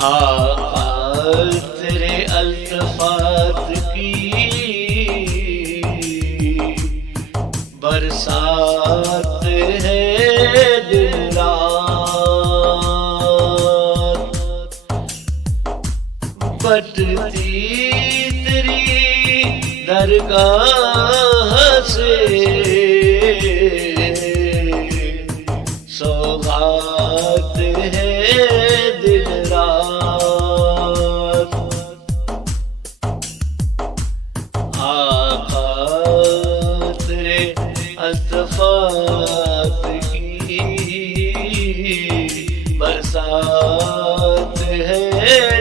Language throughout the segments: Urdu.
آقا تیرے التفات کی برسات ہے دن رات، بٹتی تیری درگاہ سے سوغات ہے دن رات۔ آقا تیرے التفات کی برسات ہے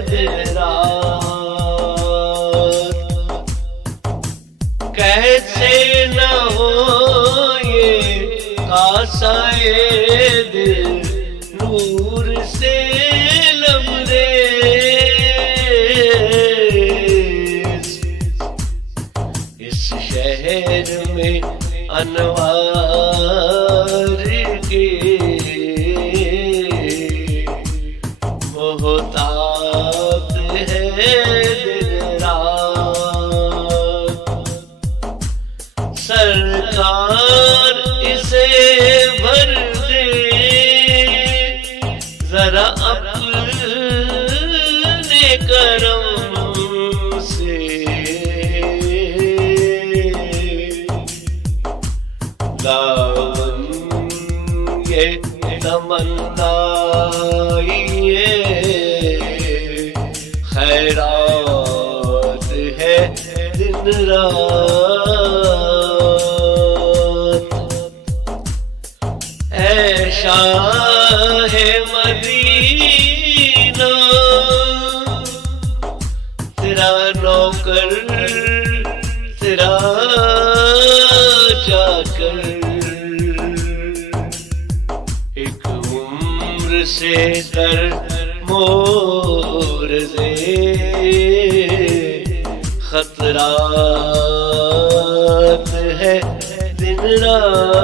دن رات، کیسے نہ ہو یہ کاسائے دل نور سے لبریز، اس شہر میں انوار کے محتاط ہے دن رات۔ سرکار اسے بھر دے ذرا اپنے کرم سے، دامن یہ تمنا یہ خیرات ہے دن رات۔ اے شاہ مدینہ تیرا نوکر تیرا چاکر، ایک عمر سے در مورزے خطرات ہے دن رات۔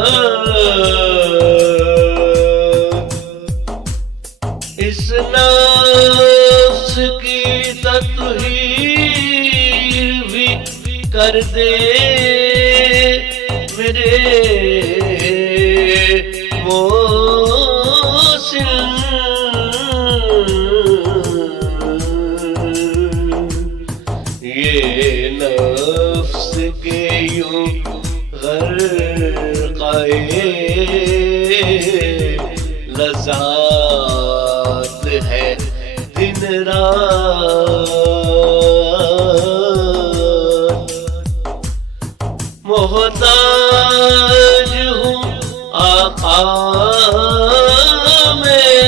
اس نفس کی تطہیر بھی کر دے میرے محسن، یہ نفس کے یوں غرقائے لذات ہے دن رات۔ محتاج ہوں آقا میں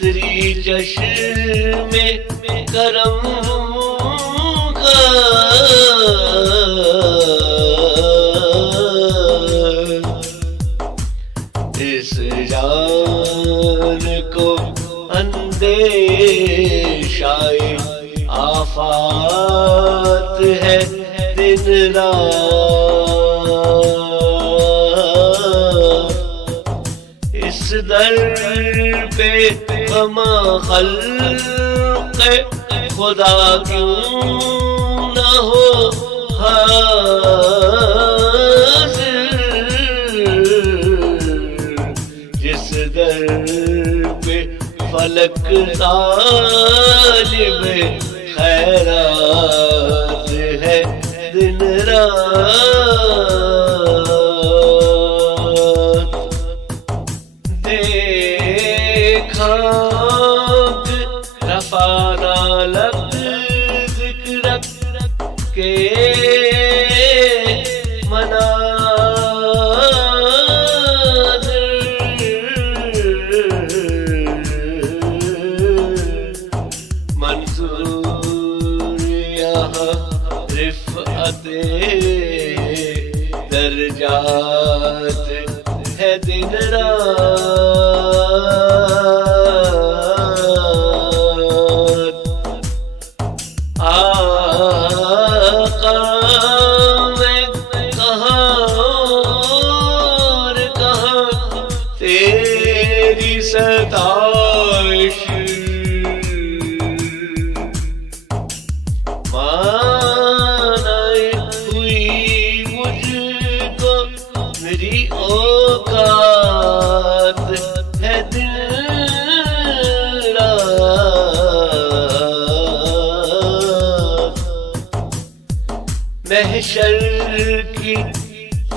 تیری چشم کرم کا، اس جان کو اندیشائے آفات ہے دن رات۔ اس در پہ غم خلق خدا کیوں نہ ہو حاضر، جس در پہ فلک طالب خیرات ہے دن رات۔ دیکھا رفعنا لک ذکرک کے مناظر، منظور یہاں رفعت درجات ہے دن رات۔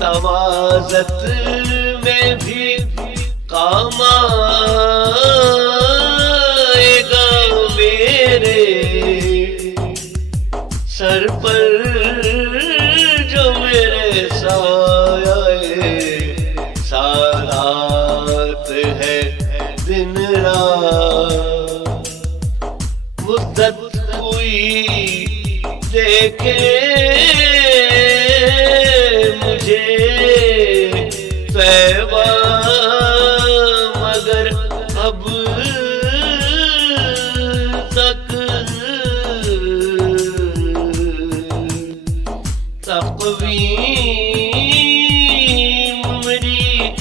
تمازت میں بھی کام آئے گا میرے سر پر جو میرے سایہ سادات ہے دن رات مدت ہوئی دیکھے مجھے طیبہ مگر اب تک تقویم میری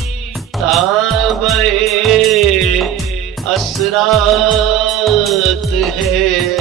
تابع اسرات ہے